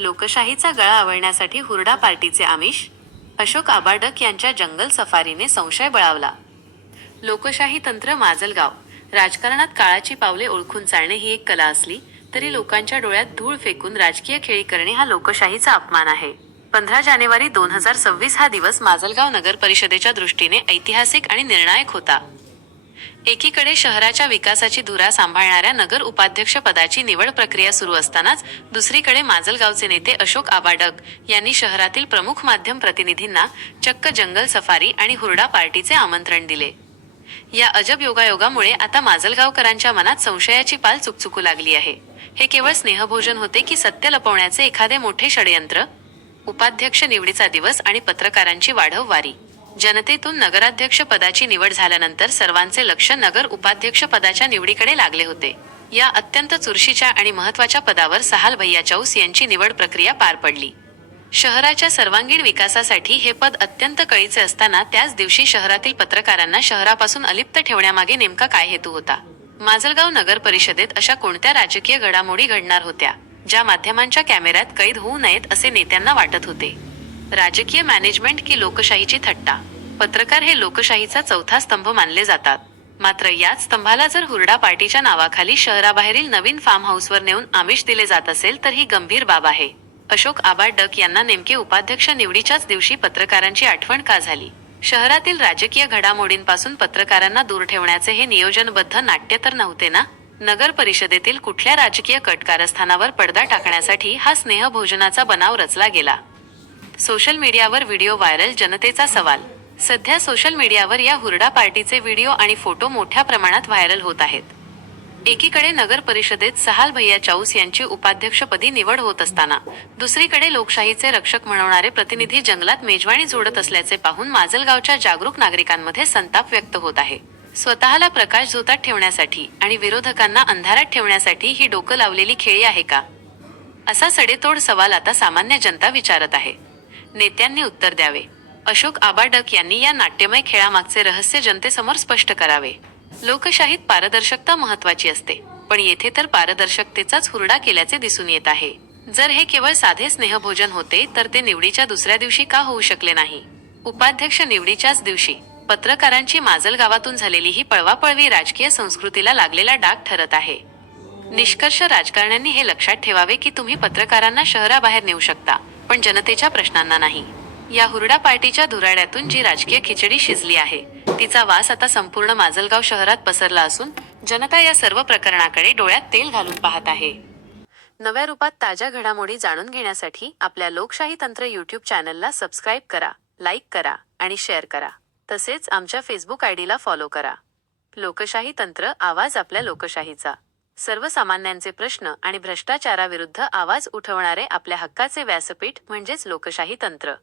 लोकशाहीचा गळा आवळण्यासाठी हुरडा पार्टीचे आमिष. अशोक आबाडक यांच्या जंगल सफारीने संशय बळावला. लोकशाही तंत्र माजलगाव. राजकारणात काळाची पावले ओळखून चालणे ही एक कला असली तरी लोकांच्या डोळ्यात धूळ फेकून राजकीय खेळी करणे हा लोकशाहीचा अपमान आहे. 15 जानेवारी 2026 हा दिवस माजलगाव नगर परिषदेच्या दृष्टीने ऐतिहासिक आणि निर्णायक होता. एकीकडे शहराच्या विकासाची धुरा सांभाळणाऱ्या नगर उपाध्यक्ष पदाची निवड प्रक्रिया सुरू असतानाच दुसरीकडे माजलगावचे नेते अशोक आबाडक यांनी शहरातील प्रमुख माध्यम प्रतिनिधींना चक्क जंगल सफारी आणि हुरडा पार्टीचे आमंत्रण दिले. या अजब योगायोगामुळे आता माजलगावकरांच्या मनात संशयाची पाल चुकचुकू लागली आहे. हे केवळ स्नेहभोजन होते की सत्य लपवण्याचे एखादे मोठे षडयंत्र? उपाध्यक्ष निवडीचा दिवस आणि पत्रकारांची वाढव वारी. जनतेतून नगराध्यक्ष पदाची निवड झाल्यानंतर सर्वांचे लक्ष नगर उपाध्यक्ष पदाच्या निवडीकडे लागले होते. या अत्यंत चुरशीच्या आणि महत्त्वाच्या पदावर सहाल भैया चौस यांची निवड प्रक्रिया पार पडली. शहराच्या सर्वांगीण विकासासाठी हे पद अत्यंत कळीचे असताना त्याच दिवशी शहरातील पत्रकारांना शहरापासून अलिप्त ठेवण्यामागे नेमका काय हेतू होता? माजलगाव नगर परिषदेत अशा कोणत्या राजकीय घडामोडी घडणार होत्या ज्या माध्यमांच्या कॅमेऱ्यात कैद होऊ नयेत असे नेत्यांना वाटत होते? राजकीय मॅनेजमेंट की लोकशाहीची थट्टा? पत्रकार हे लोकशाहीचा चौथा स्तंभ मानले जातात. मात्र याच स्तंभाला जर हुरडा पार्टीच्या नावाखाली शहराबाहेरील नवीन फार्म हाऊसवर नेऊन आमिष दिले जात असेल तर ही गंभीर बाब आहे. अशोक आबाडक यांना नेमके उपाध्यक्ष निवडीच्याच दिवशी पत्रकारांची आठवण का झाली? शहरातील राजकीय घडामोडींपासून पत्रकारांना दूर ठेवण्याचे हे नियोजनबद्ध नाट्य तर नव्हते ना? नगर परिषदेतील कुठल्या राजकीय कटकारस्थानावर पडदा टाकण्यासाठी हा स्नेहभोजनाचा बनाव रचला गेला? सोशल मीडियावर व्हिडिओ व्हायरल. जनतेचा सवाल. सध्या सोशल मीडियावर या हुरडा पार्टीचे व्हिडिओ आणि फोटो मोठ्या प्रमाणात व्हायरल होत आहेत. एकीकडे नगर परिषदेत सहाल भैया चौस यांची उपाध्यक्षपदी निवड होत असताना दुसरीकडे लोकशाहीचे रक्षक म्हणवणारे प्रतिनिधी जंगलात मेजवानी जोडत असल्याचे पाहून माजलगावच्या जागरूक नागरिकांमध्ये संताप व्यक्त होत आहे. स्वतःला प्रकाश झोतात ठेवण्यासाठी आणि विरोधकांना अंधारात ठेवण्यासाठी ही डोकं लावलेली खेळी आहे का? असा सडेतोड सवाल आता सामान्य जनता विचारत आहे. नेत्यांनी उत्तर द्यावे. अशोक आबाडक यांनी या नाट्यमय खेळामागचे रहस्य जनतेसमोर स्पष्ट करावे. लोकशाहीत पारदर्शकता महत्त्वाची असते, पण येथे तर पारदर्शकतेचाच हुरडा केल्याचे दिसून येत आहे. जर हे केवळ साधे स्नेहभोजन होते तर ते निवडीच्या दुसऱ्या दिवशी का होऊ शकले नाही? उपाध्यक्ष निवडीच्याच दिवशी पत्रकारांची माजलगावातून झालेली ही पळवापळवी राजकीय संस्कृतीला लागलेला डाग ठरत आहे. निष्कर्ष. राजकारण्यांनी हे लक्षात ठेवावे की तुम्ही पत्रकारांना शहराबाहेर नेऊ शकता, पण जनतेच्या प्रश्नांना नाही. या हुरडा पार्टीच्या धुराड्यातून जी राजकीय खिचडी शिजली आहे तिचा वास आता संपूर्ण माजलगाव शहरात पसरला असून जनता या सर्व प्रकरणाकडे डोळ्यात तेल घालून पाहत आहे. नव्या रूपात ताज्या घडामोडी जाणून घेण्यासाठी आपल्या लोकशाही तंत्र यूट्यूब चॅनलला सबस्क्राईब करा, लाईक करा आणि शेअर करा. तसेच आमच्या फेसबुक आयडीला फॉलो करा. लोकशाही तंत्र, आवाज आपल्या लोकशाहीचा. सर्वसामान्यांचे प्रश्न आणि भ्रष्टाचाराविरुद्ध आवाज उठवणारे आपल्या हक्काचे व्यासपीठ म्हणजेच लोकशाही तंत्र.